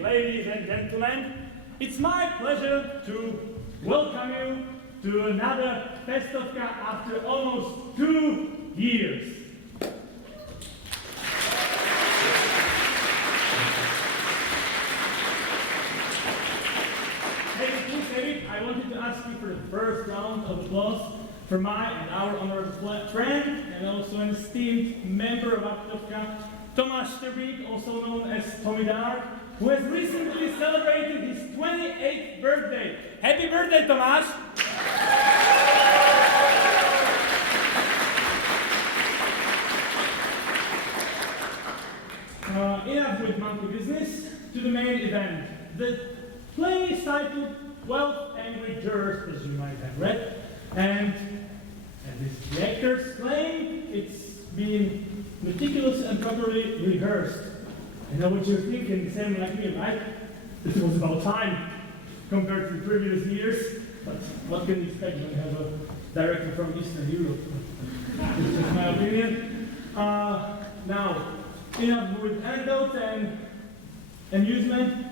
evening, ladies and gentlemen. It's my pleasure to welcome you to another ActofKAA after almost 2 years. I wanted to ask you for the first round of applause for my and our honorable friend and also an esteemed member of ActofKAA, Tomáš Strbík, also known as Tommy Dark, who has recently celebrated his 28th birthday. Happy birthday, Tomáš! Enough with monkey business, to the main event. The play is titled 12 Angry Jurors, as you might have read, and as the actors claim, it's been meticulous and properly rehearsed. I know what you're thinking, the same like me, right? This was about time compared to the previous years, but what can you expect when you have a director from Eastern Europe? This is my opinion. Now, enough with anecdotes and amusement.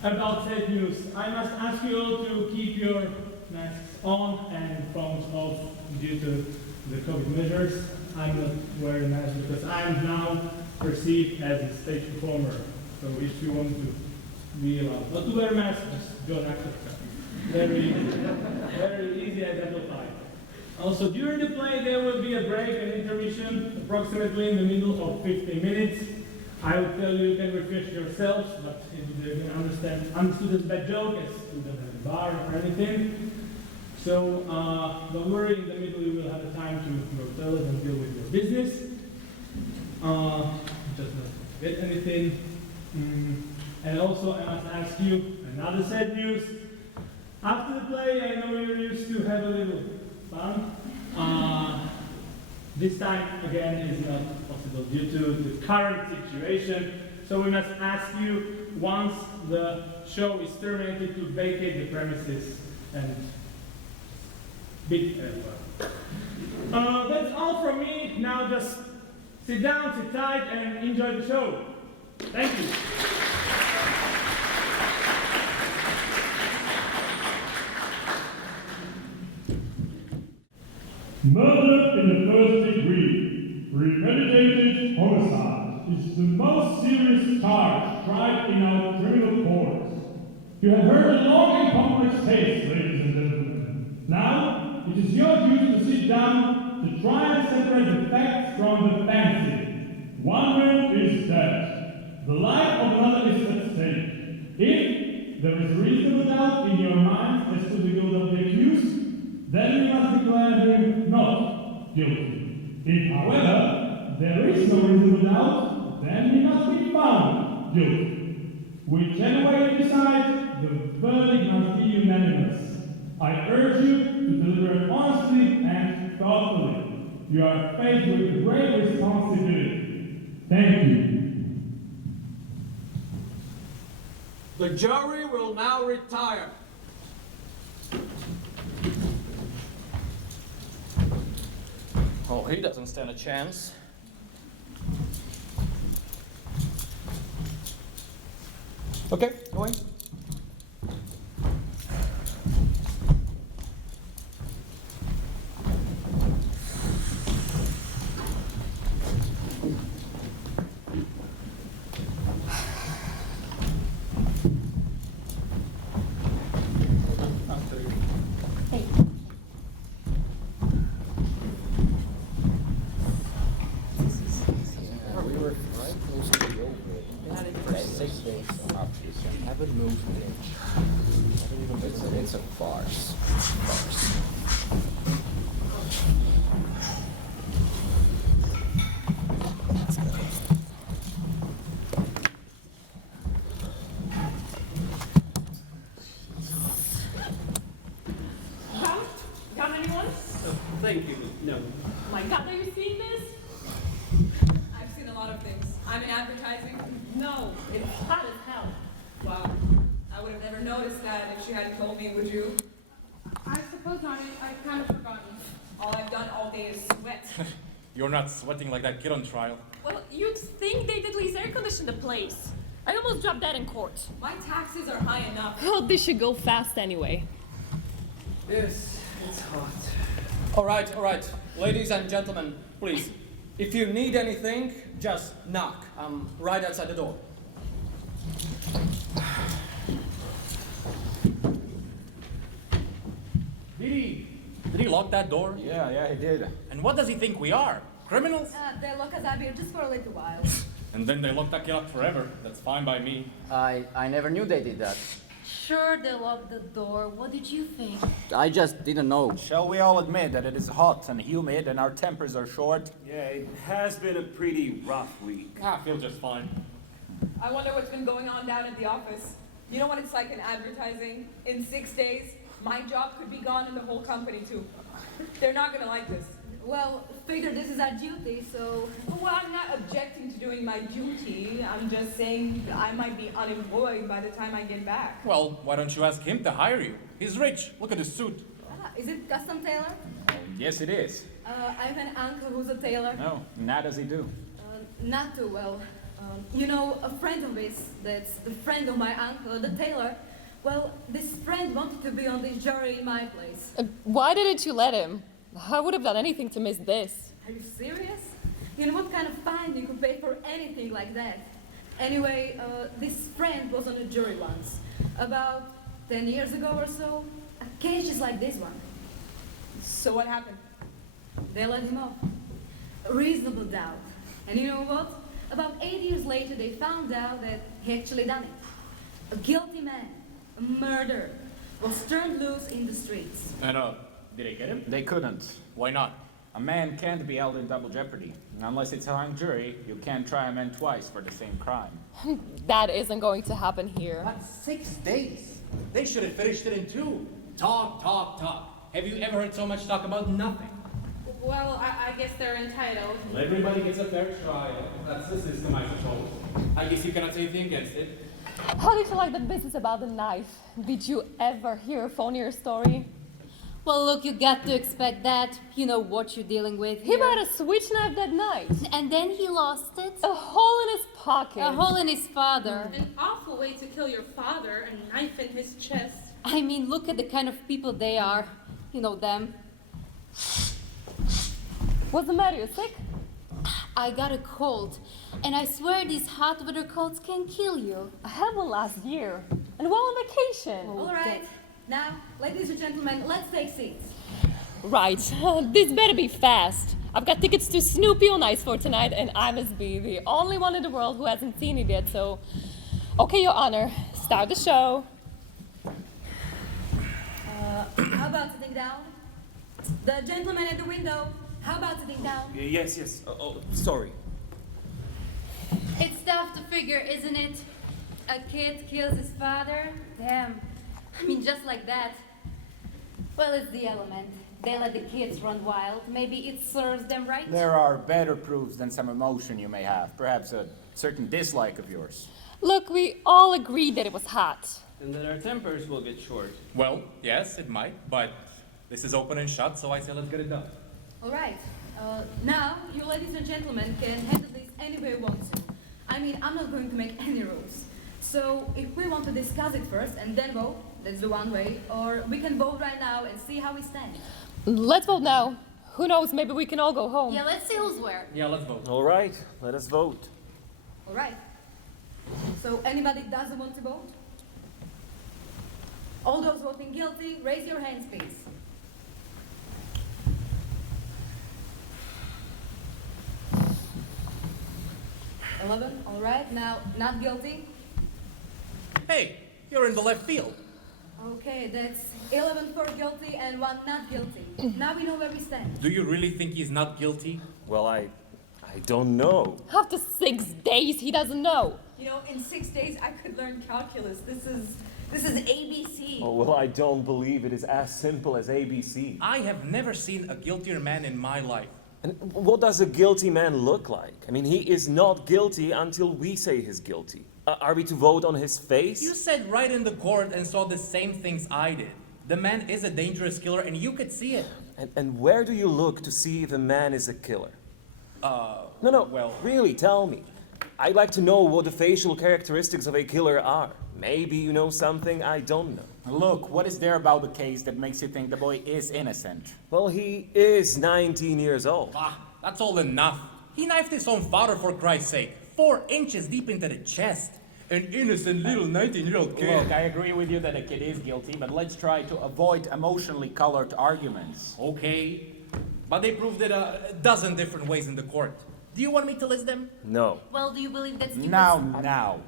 About sad news, I must ask you all to keep your masks on and phones off due to the COVID measures. I'm not wearing a mask because I'm now perceived as a stage performer. So if you want to be allowed not to wear a mask, just join ActofKAA. Very easy identify. Also, during the play, there will be a break and intermission, approximately in the middle of 15 minutes. I will tell you can refresh yourselves, but if you understood as a bad joke, as you don't have a bar or anything. So don't worry, in the middle you will have the time to go to the toilet and deal with your business. Just not forget anything. And also I must ask you another sad news. After the play, I know you're used to have a little fun. This time, again, is not possible due to the current situation. So we must ask you, once the show is terminated, to vacate the premises and bid farewell. That's all from me. Now just sit down, sit tight, and enjoy the show. Thank you. Murder in the first degree, premeditated homicide, is the most serious charge tried in our criminal courts. You have heard a long and complex case, ladies and gentlemen. Now, it is your duty to sit down to try and separate the facts from the fancy. One man is dead. The life of another is at stake. If there is reasonable doubt in your mind as to the guilt of the accused, then you must declare him not guilty. If, however, there is no reasonable doubt, then he must be found guilty. Whichever way you decide, the verdict must be unanimous. I urge you to deliberate honestly and thoughtfully. You are faced with a great responsibility. Thank you. The jury will now retire. Oh, he doesn't stand a chance. Okay, going. It's a farce. Got anyone? Thank you. No. Oh my God, are you seeing this? I've seen a lot of things. I'm in advertising. No, it's hot as hell. Wow. I would have never noticed that if she hadn't told me, would you? I suppose not. I've kind of forgotten. All I've done all day is sweat. You're not sweating like that kid on trial. Well, you'd think they'd at least air condition the place. I almost dropped that in court. My taxes are high enough. Oh, this should go fast anyway. Yes, it's hot. All right. Ladies and gentlemen, please. If you need anything, just knock. I'm right outside the door. Did he lock that door? Yeah, he did. And what does he think we are? Criminals? They lock us up here just for a little while. And then they lock that kid up forever. That's fine by me. I never knew they did that. Sure, they locked the door. What did you think? I just didn't know. Shall we all admit that it is hot and humid and our tempers are short? Yeah, it has been a pretty rough week. I feel just fine. I wonder what's been going on down at the office. You know what it's like in advertising? In 6 days, my job could be gone and the whole company too. They're not gonna like this. Well, figure this is our duty, so... Well, I'm not objecting to doing my duty. I'm just saying I might be unemployed by the time I get back. Well, why don't you ask him to hire you? He's rich. Look at his suit. Is it custom tailor? Yes, it is. I have an uncle who's a tailor. No, not does he do. Not too well. You know, a friend of his, that's the friend of my uncle, the tailor, well, this friend wanted to be on this jury in my place. Why didn't you let him? I would have done anything to miss this. Are you serious? You know what kind of fine you could pay for anything like that? Anyway, this friend was on a jury once. About 10 years ago or so. A case just like this one. So what happened? They let him off. A reasonable doubt. And you know what? About 8 years later, they found out that he actually done it. A guilty man, a murderer, was turned loose in the streets. And, did they get him? They couldn't. Why not? A man can't be held in double jeopardy. Unless it's a hung jury, you can't try a man twice for the same crime. That isn't going to happen here. But 6 days? They should have finished it in 2. Talk. Have you ever heard so much talk about nothing? Well, I guess they're entitled. Well, everybody gets a fair trial. That's the system, I suppose. I guess you cannot say anything against it. How did you like the business about the knife? Did you ever hear a phonier story? Well, look, you got to expect that. You know what you're dealing with. He bought a switch knife that night. And then he lost it. A hole in his pocket. A hole in his father. An awful way to kill your father, a knife in his chest. I mean, look at the kind of people they are. You know them. What's the matter? You sick? I got a cold. And I swear these hot weather colds can kill you. I had one last year. And while on vacation. All right. Now, ladies and gentlemen, let's take seats. Right. This better be fast. I've got tickets to Snoopy on Ice for tonight, and I must be the only one in the world who hasn't seen it yet, so... Okay, Your Honor, start the show. How about sitting down? The gentleman at the window, how about sitting down? Yes. Sorry. It's tough to figure, isn't it? A kid kills his father? Damn. I mean, just like that. Well, it's the element. They let the kids run wild. Maybe it serves them right. There are better proofs than some emotion you may have. Perhaps a certain dislike of yours. Look, we all agreed that it was hot. And that our tempers will get short. Well, yes, it might, but this is open and shut, so I say let's get it done. All right. Now, you ladies and gentlemen can handle this any way you want to. I mean, I'm not going to make any rules. So, if we want to discuss it first and then vote, that's the one way. Or we can vote right now and see how we stand. Let's vote now. Who knows, maybe we can all go home. Yeah, let's see who's where. Yeah, let's vote. All right, let us vote. All right. So, anybody doesn't want to vote? All those voting guilty, raise your hands, please. 11, all right. Now, not guilty. Hey, you're in the left field. Okay, that's 11 for guilty and 1 not guilty. Now we know where we stand. Do you really think he's not guilty? Well, I don't know. After 6 days, he doesn't know. You know, in 6 days I could learn calculus. This is ABC. Oh, well, I don't believe it is as simple as ABC. I have never seen a guiltier man in my life. And what does a guilty man look like? I mean, he is not guilty until we say he's guilty. Are we to vote on his face? You sat right in the court and saw the same things I did. The man is a dangerous killer, and you could see it. And where do you look to see if a man is a killer? No, well... really, tell me. I'd like to know what the facial characteristics of a killer are. Maybe you know something I don't know. Look, what is there about the case that makes you think the boy is innocent? Well, he is 19 years old. Ah, that's all enough. He knifed his own father, for Christ's sake. 4 inches deep into the chest. An innocent little 19-year-old kid. Look, I agree with you that the kid is guilty, but let's try to avoid emotionally colored arguments. Okay, but they proved it a dozen different ways in the court. Do you want me to list them? No, Well, do you believe that's Now.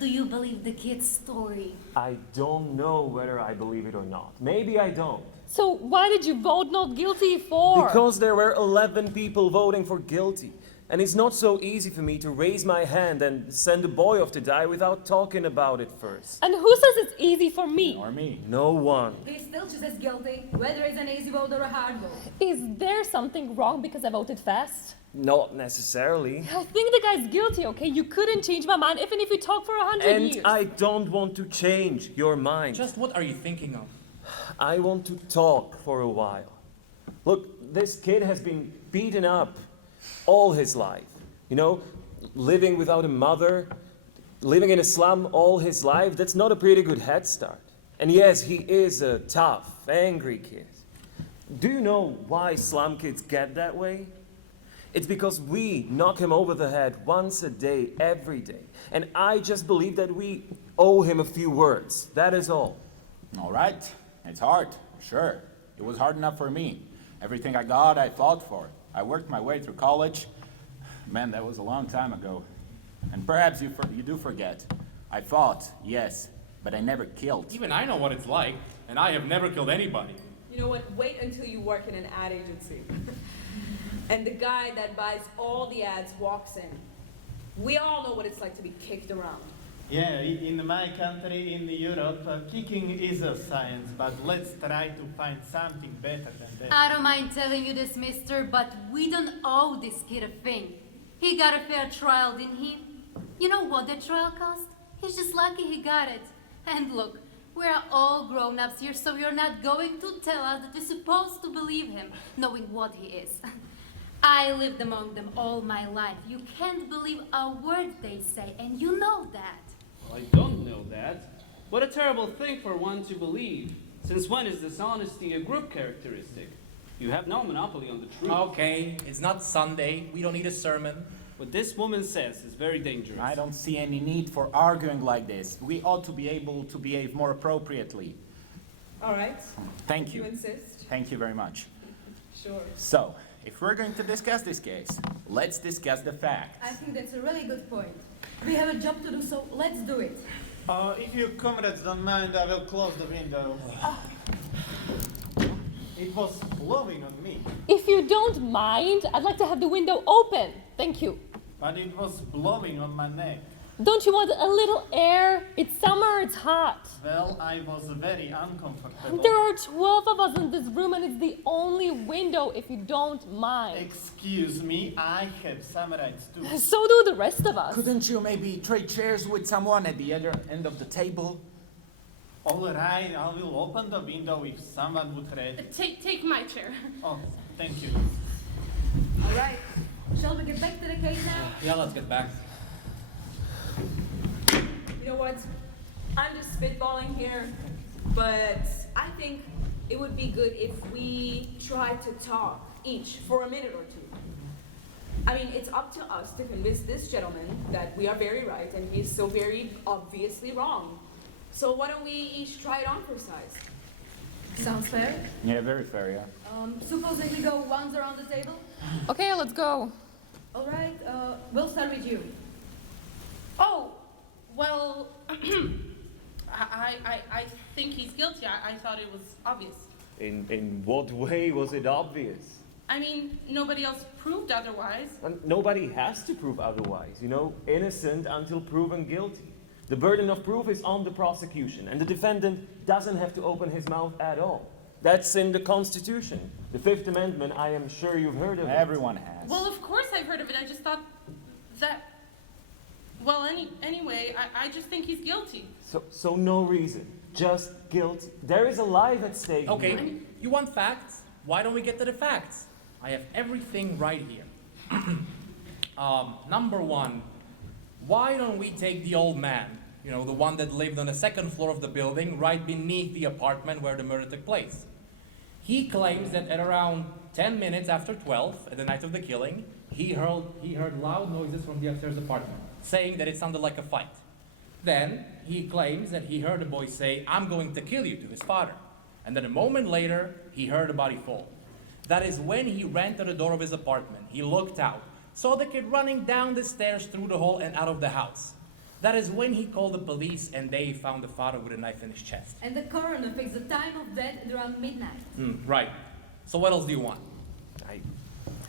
Do you believe the kid's story? I don't know whether I believe it or not. Maybe I don't. So why did you vote not guilty for? Because there were 11 people voting for guilty. And it's not so easy for me to raise my hand and send a boy off to die without talking about it first. And who says it's easy for me? Or me. No one. He still chooses guilty, whether it's an easy vote or a hard vote. Is there something wrong because I voted fast? Not necessarily. I think the guy's guilty, okay? You couldn't change my mind even if we talk for 100 And years. I don't want to change your mind. Just what are you thinking of? I want to talk for a while. Look, this kid has been beaten up all his life. You know, living without a mother, living in a slum all his life, that's not a pretty good head start. And yes, he is a tough, angry kid. Do you know why slum kids get that way? It's because we knock him over the head once a day, every day. And I just believe that we owe him a few words. That is all. All right. It's hard, sure. It was hard enough for me. Everything I got, I fought for. I worked my way through college. Man, that was a long time ago. And perhaps you do forget. I fought, yes, but I never killed. Even I know what it's like, and I have never killed anybody. You know what? Wait until you work in an ad agency. And the guy that buys all the ads walks in. We all know what it's like to be kicked around. Yeah, in my country, in Europe, kicking is a science, but let's try to find something better than that. I don't mind telling you this, mister, but we don't owe this kid a thing. He got a fair trial, didn't he? You know what the trial cost? He's just lucky he got it. And look, we're all grown-ups here, so you're not going to tell us that we're supposed to believe him, knowing what he is. I lived among them all my life. You can't believe a word they say, and you know that. Well, I don't know that. What a terrible thing for one to believe. Since when is dishonesty a group characteristic? You have no monopoly on the truth. Okay, it's not Sunday. We don't need a sermon. What this woman says is very dangerous. I don't see any need for arguing like this. We ought to be able to behave more appropriately. All right. Thank You you. insist? Thank you very much. Sure. So, if we're going to discuss this case, let's discuss the facts. I think that's a really good point. We have a job to do, so let's do it. If you comrades don't mind, I will close the window. It was blowing on me, If you don't mind, I'd like to have the window open. Thank you. but it was blowing on my neck. Don't you want a little air? It's summer, it's hot. Well, I was very uncomfortable. There are 12 of us in this room and it's the only window if you don't mind. Excuse me, I have some rights too. So do the rest of us. Couldn't you maybe trade chairs with someone at the other end of the table? All right, I will open the window if someone would read. Take my chair. Oh, thank you. All right. Shall we get back to the case now? Yeah, let's get back. You know what? I'm just spitballing here, but I think it would be good if we tried to talk each for a minute or two. I mean, it's up to us to convince this gentleman that we are very right and he's so very obviously wrong. So why don't we each try it on for size? Sounds fair. Yeah, very fair, yeah. Supposing we go once around the table? Okay, let's go. All right, we'll start with you. Oh, well, I think he's guilty. I thought it was obvious. In what way was it obvious? I mean, nobody else proved otherwise. And nobody has to prove otherwise, you know, innocent until proven guilty. The burden of proof is on the prosecution, and the defendant doesn't have to open his mouth at all. That's in the Constitution. The Fifth Amendment, I am sure you've heard of it. Everyone has. Well, of course I've heard of it. I just thought that. Well, anyway, I just think he's guilty. So no reason, just guilt. There is a life at stake. Okay, here. you want facts? Why don't we get to the facts? I have everything right here. Number one, Why don't we take the old man, you know, the one that lived on the second floor of the building right beneath the apartment where the murder took place? He claims that at around 10 minutes after 12, at the night of the killing, he heard loud noises from the upstairs apartment, saying that it sounded like a fight. Then he claims that he heard a boy say, "I'm going to kill you," to his father. And then a moment later, he heard a body fall. That is when he ran to the door of his apartment. He looked out, saw the kid running down the stairs through the hall and out of the house. That is when he called the police and they found the father with a knife in his chest. And the coroner fixed the time of death at around midnight. Right. So what else do you want?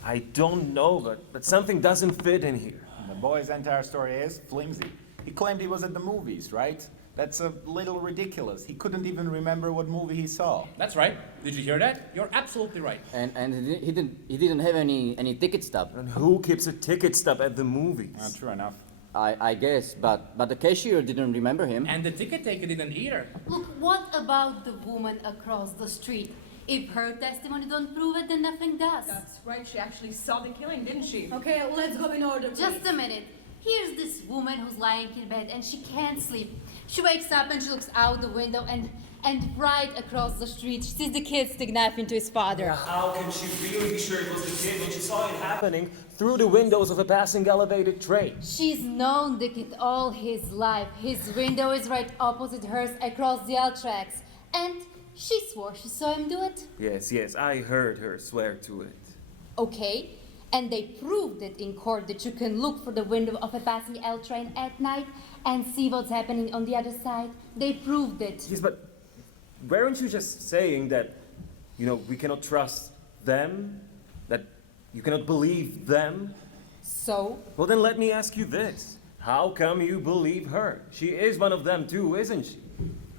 I don't know, but something doesn't fit in here. The boy's entire story is flimsy. He claimed he was at the movies, right? That's a little ridiculous. He couldn't even remember what movie he saw. That's right. Did you hear that? You're absolutely right. And he didn't have any ticket stub. And who keeps a ticket stub at the movies? True enough. I guess, but the cashier didn't remember him. And the ticket taker didn't either. Look, what about the woman across the street? If her testimony don't prove it, then nothing does. That's right, she actually saw the killing, didn't she? Okay, let's go in order, please. Just a minute. Here's this woman who's lying in bed and she can't sleep. She wakes up and she looks out the window and right across the street she sees the kid stick knife into his father. How can she really be sure it was the kid when she saw it happening through the windows of a passing elevated train? She's known the kid all his life. His window is right opposite hers across the L tracks. And she swore she saw him do it. Yes, I heard her swear to it. Okay, and they proved it in court that you can look for the window of a passing L train at night and see what's happening on the other side. They proved it. Yes, but weren't you just saying that, we cannot trust them? That you cannot believe them? So? Well, then let me ask you this. How come you believe her? She is one of them too, isn't she?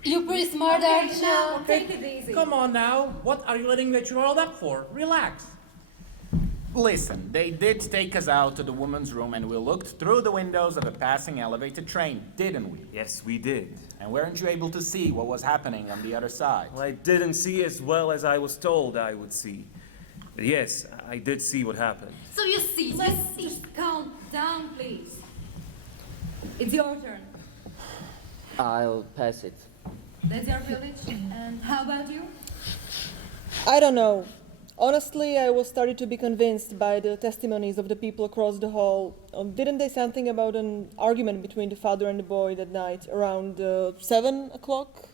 You're pretty smart, aren't you? Now, take it easy. Come on now. What are you letting that you're all up for? Relax. Listen, they did take us out to the woman's room and we looked through the windows of a passing elevated train, didn't we? Yes, we did. And weren't you able to see what was happening on the other side? Well, I didn't see as well as I was told I would see. But yes, I did see what happened. So you see, Let's just calm down, please. It's your turn. I'll pass it. That's your village. And how about you? I don't know. Honestly, I was starting to be convinced by the testimonies of the people across the hall. Didn't they say something about an argument between the father and the boy that night around 7 o'clock?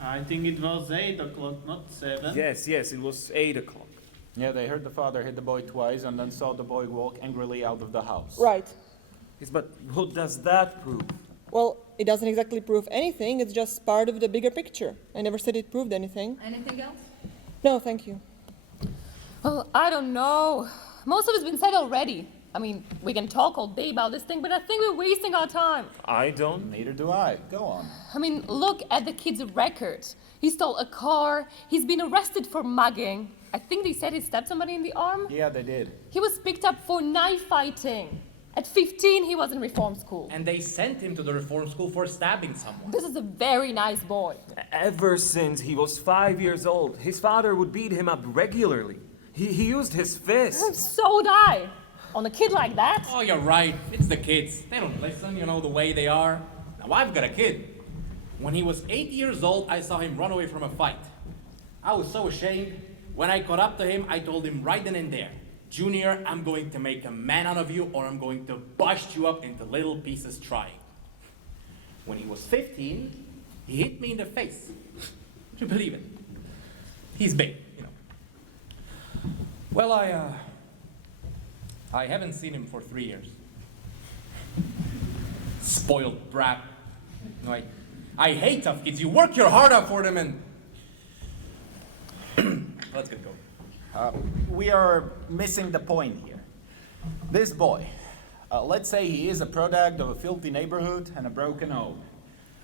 I think it was 8 o'clock, not 7. Yes, it was 8 o'clock. Yeah, they heard the father hit the boy twice and then saw the boy walk angrily out of the house. Right. Yes, but what does that prove? Well, it doesn't exactly prove anything. It's just part of the bigger picture. I never said it proved anything. Anything else? No, thank you. Well, I don't know. Most of it's been said already. I mean, we can talk all day about this thing, but I think we're wasting our time. I don't. Neither do I. Go on. I mean, look at the kid's record. He stole a car. He's been arrested for mugging. I think they said he stabbed somebody in the arm. Yeah, they did. He was picked up for knife fighting. At 15, he was in reform school. And they sent him to the reform school for stabbing someone. This is a very nice boy. Ever since he was 5 years old, his father would beat him up regularly. He used his fists. So would I. On a kid like that? Oh, you're right. It's the kids. They don't listen, the way they are. Now, I've got a kid. When he was 8 years old, I saw him run away from a fight. I was so ashamed. When I caught up to him, I told him right then and there, "Junior, I'm going to make a man out of you or I'm going to bust you up into little pieces trying." When he was 15, he hit me in the face. Would you believe it? He's big, Well, I haven't seen him for 3 years. Spoiled brat. I hate tough kids. You work your heart out for them and... Let's get going. We are missing the point here. This boy, let's say he is a product of a filthy neighborhood and a broken home.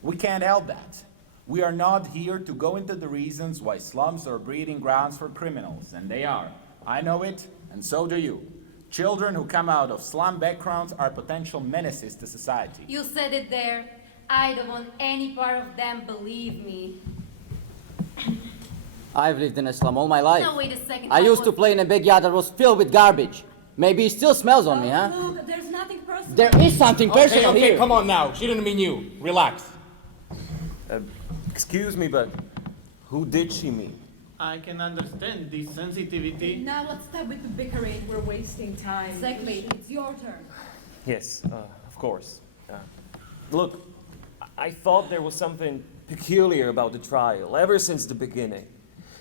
We can't help that. We are not here to go into the reasons why slums are breeding grounds for criminals, and they are. I know it, and so do you. Children who come out of slum backgrounds are potential menaces to society. you said it there. I don't want any part of them, believe me. I've lived in a slum all my life. No, wait a second. I used to play in a backyard that was filled with garbage. Maybe he still smells on me, huh? Look, there's nothing personal. There is something personal Okay, here. come on now. She didn't mean you. Relax. Excuse me, but who did she mean? I can understand this sensitivity. Now let's stop with the bickering. We're wasting time. Exactly. It's your turn. Yes, of course. Look, I thought there was something peculiar about the trial ever since the beginning.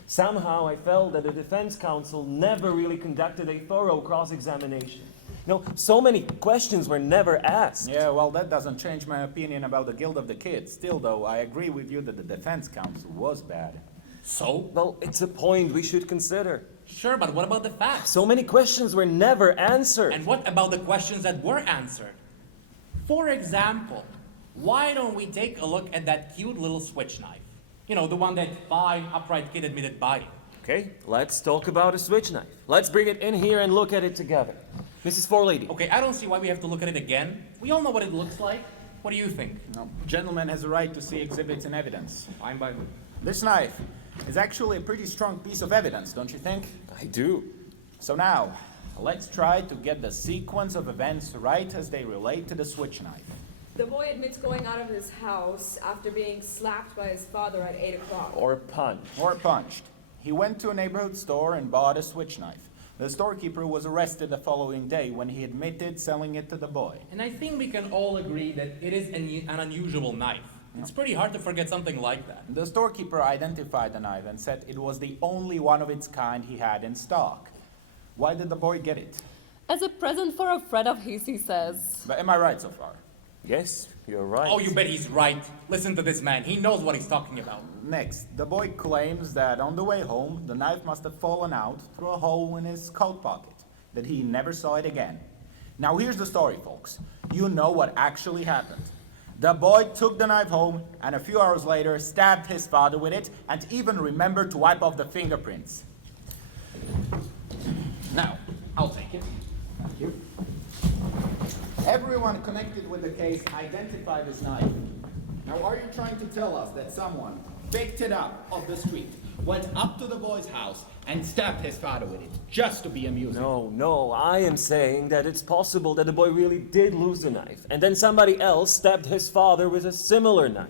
Somehow I felt that the defense counsel never really conducted a thorough cross-examination. You know, so many questions were never asked. Yeah, well, that doesn't change my opinion about the guilt of the kid. Still, though, I agree with you that the defense counsel was bad. So? Well, it's a point we should consider. Sure, but what about the facts? So many questions were never answered. And what about the questions that were answered? For example, why don't we take a look at that cute little switch knife? You know, the one that fine, upright kid admitted buying. Okay, let's talk about a switch knife. Let's bring it in here and look at it together. Mrs. Forlady. Okay, I don't see why we have to look at it again. We all know what it looks like. What do you think? No, gentleman has a right to see exhibits and evidence. Fine by me. This knife is actually a pretty strong piece of evidence, don't you think? I do. So now, let's try to get the sequence of events right as they relate to the switch knife. The boy admits going out of his house after being slapped by his father at 8 o'clock. Or punched. Or punched. He went to a neighborhood store and bought a switch knife. The storekeeper was arrested the following day when he admitted selling it to the boy. And I think we can all agree that it is an unusual knife. It's pretty hard to forget something like that. The storekeeper identified the knife and said it was the only one of its kind he had in stock. Why did the boy get it? As a present for a friend of his, he says. But am I right so far? Yes, you're right. Oh, you bet he's right. Listen to this man. He knows what he's talking about. Next, the boy claims that on the way home, the knife must have fallen out through a hole in his coat pocket, that he never saw it again. Now here's the story, folks. You know what actually happened. The boy took the knife home and a few hours later stabbed his father with it and even remembered to wipe off the fingerprints. Now, I'll take it. Thank you. Everyone connected with the case identified this knife. Now, are you trying to tell us that someone picked it up off the street, went up to the boy's house, and stabbed his father with it, just to be amusing? No, I am saying that it's possible that the boy really did lose the knife, and then somebody else stabbed his father with a similar knife.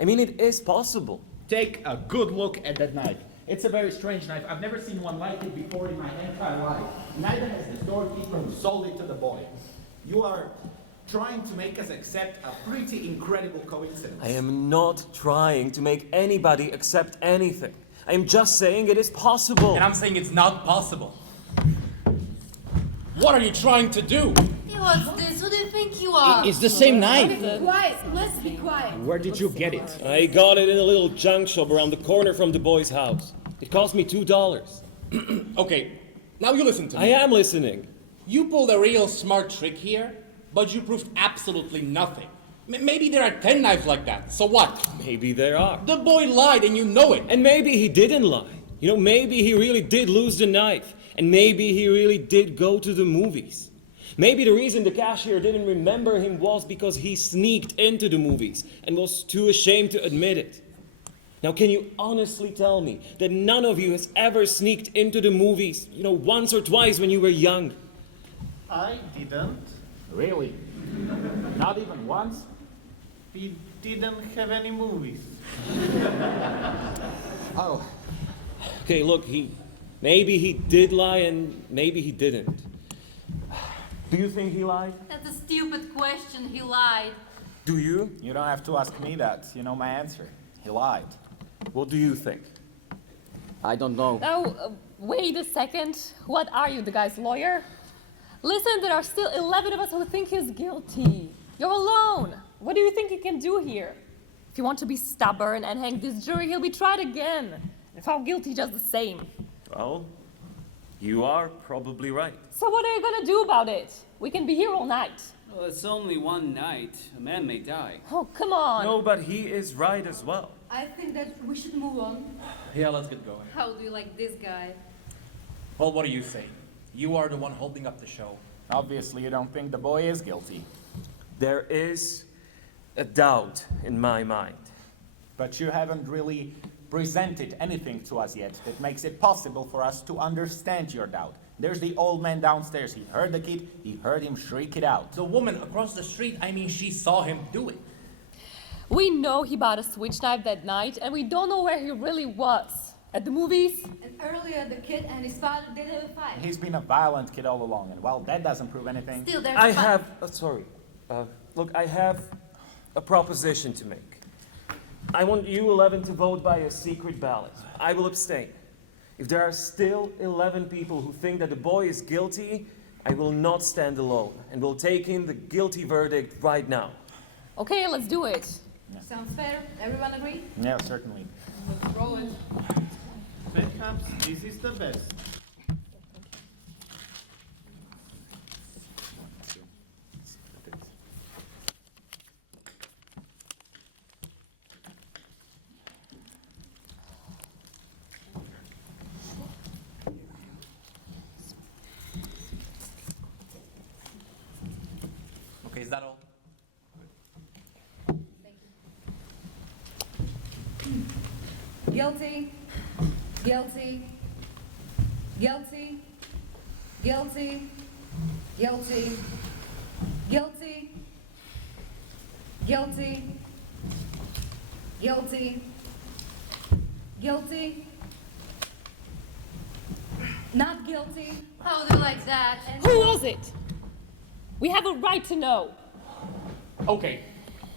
I mean, it is possible. Take a good look at that knife. It's a very strange knife. I've never seen one like it before in my entire life. Neither has the storekeeper who sold it to the boy. You are trying to make us accept a pretty incredible coincidence. I am not trying to make anybody accept anything. I am just saying it is possible. And I'm saying it's not possible. What are you trying to do? Hey, what's this? Who do you think you are? It's the same knife. Be quiet. Let's be quiet. Where did you get it? I got it in a little junk shop around the corner from the boy's house. It cost me $2. Okay, now you listen to me. I am listening. You pulled a real smart trick here, but you proved absolutely nothing. Maybe there are 10 knives like that, so what? Maybe there are. The boy lied and you know it. And maybe he didn't lie. You know, maybe he really did lose the knife. And maybe he really did go to the movies. Maybe the reason the cashier didn't remember him was because he sneaked into the movies and was too ashamed to admit it. Now, can you honestly tell me that none of you has ever sneaked into the movies, you know, once or twice when you were young? I didn't. Really? Not even once? We didn't have any movies. Oh. Okay, look, maybe he did lie and maybe he didn't. Do you think he lied? That's a stupid question. He lied. Do you? You don't have to ask me that. You know my answer. He lied. What do you think? I don't know. Now, wait a second. What are you, the guy's lawyer? Listen, there are still 11 of us who think he's guilty. You're alone. What do you think he can do here? If you want to be stubborn and hang this jury, he'll be tried again. And found guilty just the same. Well, you are probably right. So what are you gonna do about it? We can be here all night. Well, it's only one night. A man may die. Oh, come on. No, but he is right as well. I think that we should move on. Yeah, let's get going. How do you like this guy? Well, what do you say? You are the one holding up the show. Obviously, you don't think the boy is guilty. There is a doubt in my mind. But you haven't really presented anything to us yet that makes it possible for us to understand your doubt. There's the old man downstairs. He heard the kid. He heard him shriek it out. The woman across the street, I mean, she saw him do it. We know he bought a switch knife that night, and we don't know where he really was. At the movies? And earlier, the kid and his father did have a fight. He's been a violent kid all along, and while that doesn't prove anything... Still, there's I have, look, I have a proposition to make. I want you 11 to vote by a secret ballot. I will abstain. If there are still 11 people who think that the boy is guilty, I will not stand alone and will take in the guilty verdict right now. Okay, let's do it. Yeah. Sounds fair. Everyone agree? Yeah, certainly. Let's roll it. Perhaps this is the best. Okay, is that all? Guilty. Guilty. Guilty. Guilty. Guilty. Guilty. Guilty. Guilty. Guilty. Not guilty. How do you like that? Who was it? We have a right to know. Okay,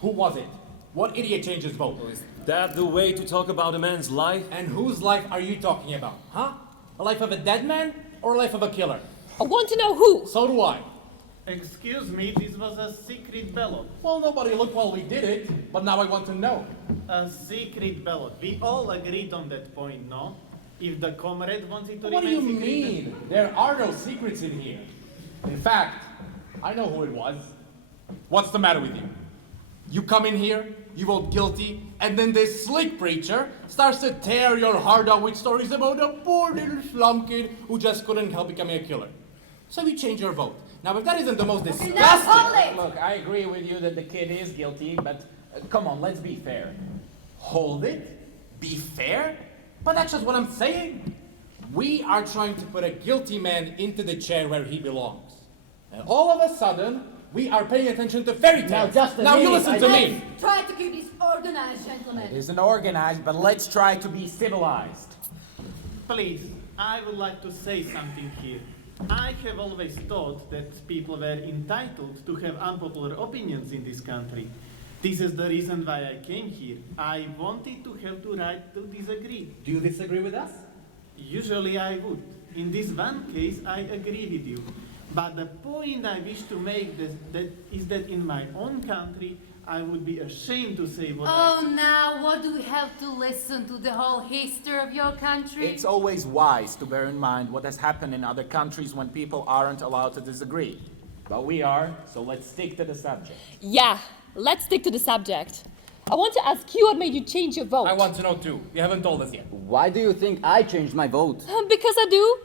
who was it? What idiot changed his vote? Is that the way to talk about a man's life? And whose life are you talking about, huh? A life of a dead man or a life of a killer? I want to know who. So do I. Excuse me, this was a secret ballot. Well, nobody looked while we did it, but now I want to know. A secret ballot. We all agreed on that point, no? If the comrade wanted to What do you remain secret, mean? There are no secrets in here. In fact, I know who it was. What's the matter with you? You come in here, you vote guilty, and then this slick preacher starts to tear your heart out with stories about a poor little slum kid who just couldn't help becoming a killer. So you change your vote. Now, if that isn't the most disgusting... Look, I agree with you that the kid is guilty, but come on, let's be fair. Hold it? Be fair? But that's just what I'm saying. We are trying to put a guilty man into the chair where he belongs. And all of a sudden, we are paying attention to fairy tales. Now you listen to me. Let's try to keep this organized, gentlemen. It isn't organized, but let's try to be civilized. Please, I would like to say something here. I have always thought that people were entitled to have unpopular opinions in this country. This is the reason why I came here. I wanted to have the right to disagree. Do you disagree with us? Usually I would. In this one case, I agree with you. But the point I wish to make is that in my own country, I would be ashamed to say what Now what do we have to listen to the whole history of your country? It's always wise to bear in mind what has happened in other countries when people aren't allowed to disagree. But we are, so let's stick to the subject. Yeah, let's stick to the subject. I want to ask you what made you change your vote. I want to know too. You haven't told us yet. Why do you think I changed my vote? Because I do.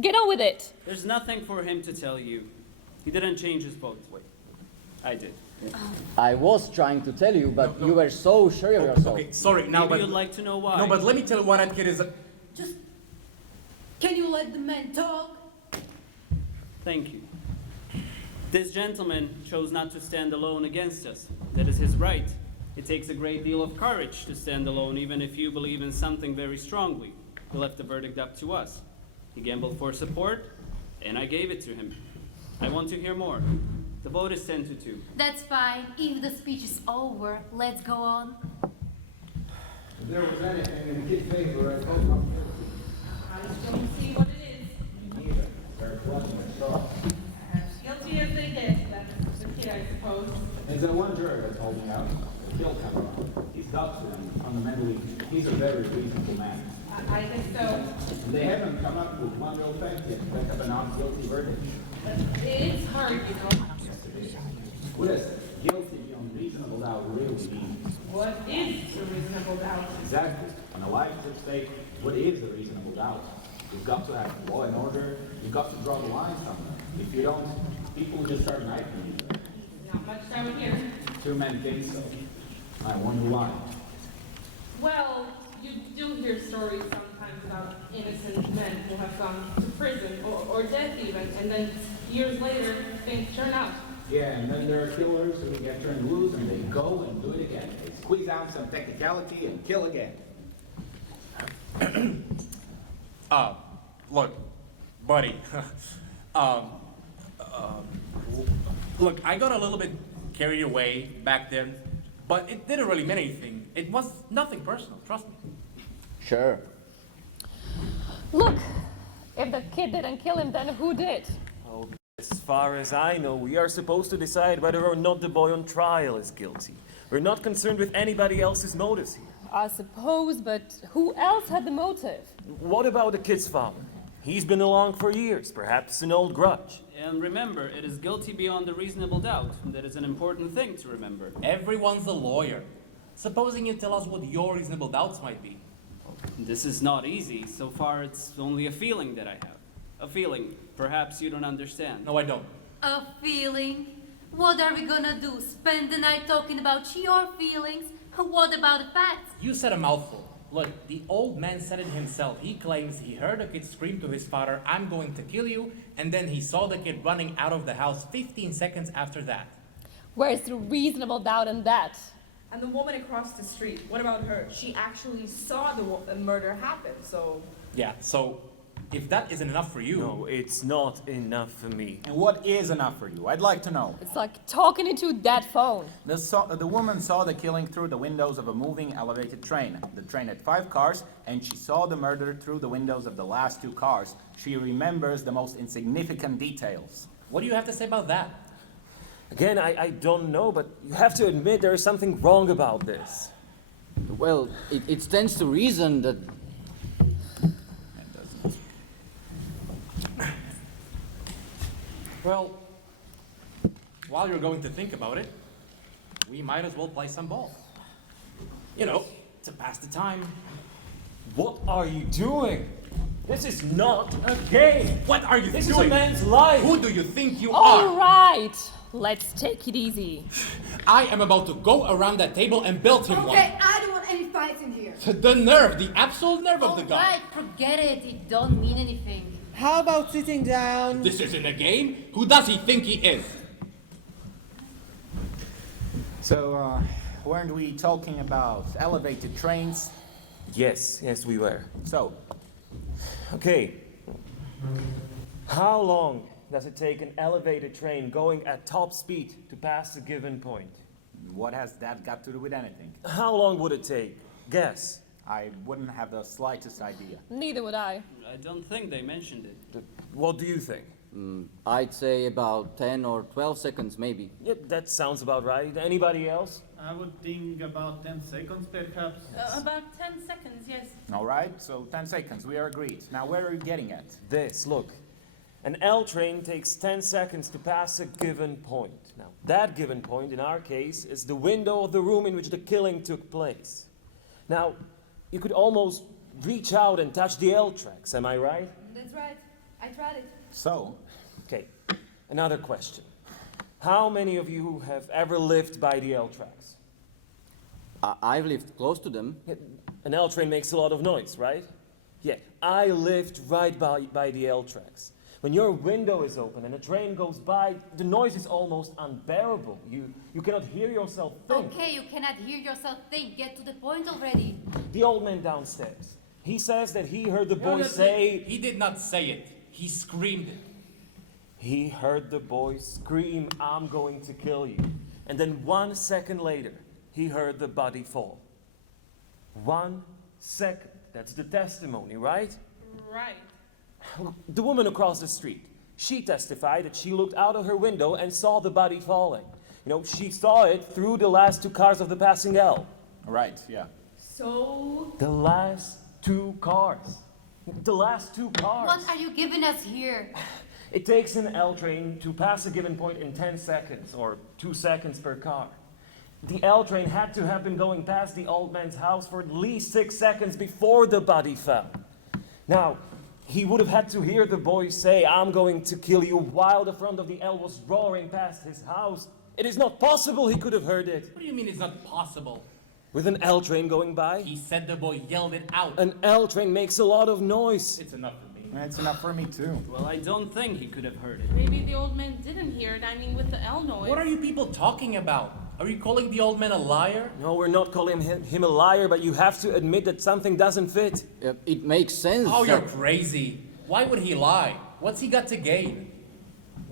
Get on with it. There's nothing for him to tell you. He didn't change his vote. Wait, I did. I was trying to tell you, but you were so sure of yourself. Okay, sorry, now Maybe but... you'd like to know why. No, but let me tell you why that kid is... Just, can you let the man talk? Thank you. This gentleman chose not to stand alone against us. That is his right. It takes a great deal of courage to stand alone, even if you believe in something very strongly. He left the verdict up to us. He gambled for support, and I gave it to him. I want to hear more. The vote is 10 to 2. That's fine. If the speech is over, let's go on. If there was anything in the kid's favor, I'd vote not guilty. I just don't see what it is. Neither. They're clutching at straws. As guilty as they get, that's the kid, I suppose. There's that one juror that told me out. Kill Cameron. He's doctor and fundamentally, he's a very reasonable man. I guess so. And they haven't come up with one real fact yet to back up a not guilty verdict. But it's hard, you know. What does guilty beyond reasonable doubt really mean? What is the reasonable doubt? Exactly. On a life at stake, what is the reasonable doubt? You've got to have law and order. You've got to draw the line somewhere. If you don't, people will just start knifing each other. Not much down here. 2 men did so. I wonder why. Well, you do hear stories sometimes about innocent men who have gone to prison or death even, and then years later things turn out. Yeah, and then there are killers who get turned loose and they go and do it again. They squeeze out some technicality and kill again. Look, buddy. Look, I got a little bit carried away back then, but it didn't really mean anything. It was nothing personal, trust me. Sure. Look, if the kid didn't kill him, then who did? Oh, as far as I know, we are supposed to decide whether or not the boy on trial is guilty. We're not concerned with anybody else's motives here. I suppose, but who else had the motive? What about the kid's father? He's been along for years, perhaps an old grudge. And remember, it is guilty beyond a reasonable doubt. That is an important thing to remember. Everyone's a lawyer. Supposing you tell us what your reasonable doubts might be. This is not easy. So far, it's only a feeling that I have. A feeling. Perhaps you don't understand. No, I don't. A feeling? What are we gonna do? Spend the night talking about your feelings? What about the facts? You said a mouthful. Look, the old man said it himself. He claims he heard a kid scream to his father, "I'm going to kill you," and then he saw the kid running out of the house 15 seconds after that. Where's the reasonable doubt in that? And the woman across the street, what about her? She actually saw the murder happen, so... Yeah, so if that isn't enough for you... No, it's not enough for me. And what is enough for you? I'd like to know. It's like talking into a dead phone. The woman saw the killing through the windows of a moving elevated train. The train had 5 cars, and she saw the murder through the windows of the last 2 cars. She remembers the most insignificant details. What do you have to say about that? Again, I don't know, but you have to admit there is something wrong about this. Well, it stands to reason that... Well, while you're going to think about it, we might as well play some ball. You know, to pass the time. What are you doing? This is not a game. What are you doing? This is a man's life. Who do you think you All are? right, let's take it easy. I am about to go around that table and belt him one. Okay, I don't want any fights in here. The nerve, the absolute nerve of the guy. Alright, forget it. It don't mean anything. How about sitting down? This isn't a game. Who does he think he is? So, weren't we talking about elevated trains? Yes, we were. So, Okay. How long does it take an elevated train going at top speed to pass a given point? what has that got to do with anything? How long would it take? Guess. I wouldn't have the slightest idea. Neither would I. I don't think they mentioned it. What do you think? I'd say about 10 or 12 seconds, maybe. Yeah, that sounds about right. Anybody else? I would think about 10 seconds, perhaps. About 10 seconds, yes. All right, so 10 seconds, we are agreed. Now, where are you getting at? This, look. An L train takes 10 seconds to pass a given point. Now, that given point, in our case, is the window of the room in which the killing took place. Now, you could almost reach out and touch the L tracks, am I right? That's right. I tried it. So? Okay, another question. How many of you have ever lived by the L tracks? I've lived close to them. An L train makes a lot of noise, right? Yeah, I lived right by the L tracks. When your window is open and a train goes by, the noise is almost unbearable. You cannot hear yourself think. Okay, you cannot hear yourself think. Get to the point already. The old man downstairs. He says that he heard the boy say... He did not say it. He screamed it. He heard the boy scream, "I'm going to kill you." And then 1 second later, he heard the body fall. 1 second. That's the testimony, right? Right. The woman across the street, she testified that she looked out of her window and saw the body falling. You know, she saw it through the last 2 cars of the passing L. Right, yeah. So? The last 2 cars. The last 2 cars. What are you giving us here? It takes an L train to pass a given point in 10 seconds, or 2 seconds per car. The L train had to have been going past the old man's house for at least 6 seconds before the body fell. Now, he would have had to hear the boy say, "I'm going to kill you," while the front of the L was roaring past his house. It is not possible he could have heard it. What do you mean it's not possible? With an L train going by? He said the boy yelled it out. An L train makes a lot of noise. It's enough for me. It's enough for me too. Well, I don't think he could have heard it. Maybe the old man didn't hear it. I mean, with the L noise. What are you people talking about? Are you calling the old man a liar? No, we're not calling him a liar, but you have to admit that something doesn't fit. It makes sense. Oh, you're crazy. Why would he lie? What's he got to gain?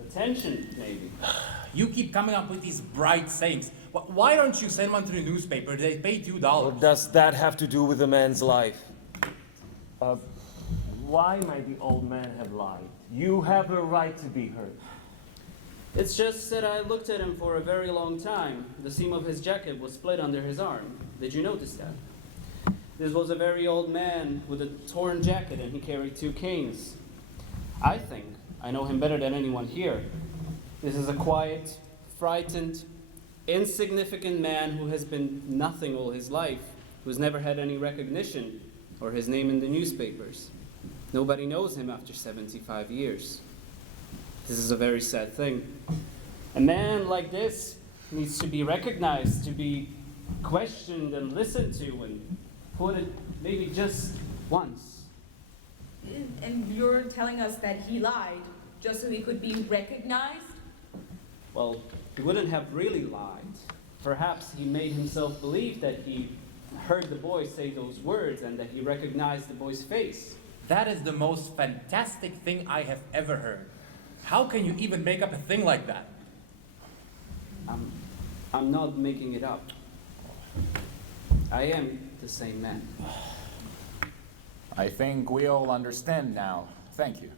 Attention, maybe. You keep coming up with these bright sayings. Why don't you send one to the newspaper? They pay $2. What does that have to do with the man's life? Why might the old man have lied? You have a right to be heard. It's just that I looked at him for a very long time. The seam of his jacket was split under his arm. Did you notice that? This was a very old man with a torn jacket, and he carried 2 canes. I think I know him better than anyone here. This is a quiet, frightened, insignificant man who has been nothing all his life, who's never had any recognition or his name in the newspapers. Nobody knows him after 75 years. This is a very sad thing. A man like this needs to be recognized, to be questioned and listened to, and put it maybe just once. And you're telling us that he lied just so he could be recognized? Well, he wouldn't have really lied. Perhaps he made himself believe that he heard the boy say those words and that he recognized the boy's face. That is the most fantastic thing I have ever heard. How can you even make up a thing like that? I'm not making it up. I am the same man. I think we all understand now. Thank you.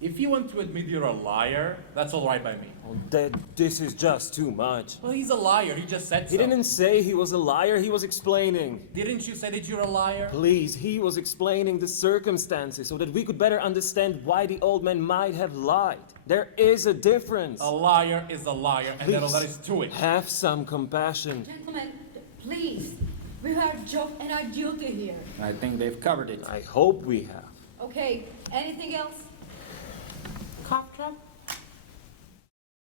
If you want to admit you're a liar, that's all right by me. Oh, this is just too much. Well, he's a liar. He just said so. He didn't say he was a liar. He was explaining. Didn't you say that you're a liar? Please, he was explaining the circumstances so that we could better understand why the old man might have lied. There is a difference. A liar is a liar, and that's all there is to it. Have some compassion. Gentlemen, please. We have our job and our duty here. I think they've covered it. I hope we have. Okay, anything else? Cough drop?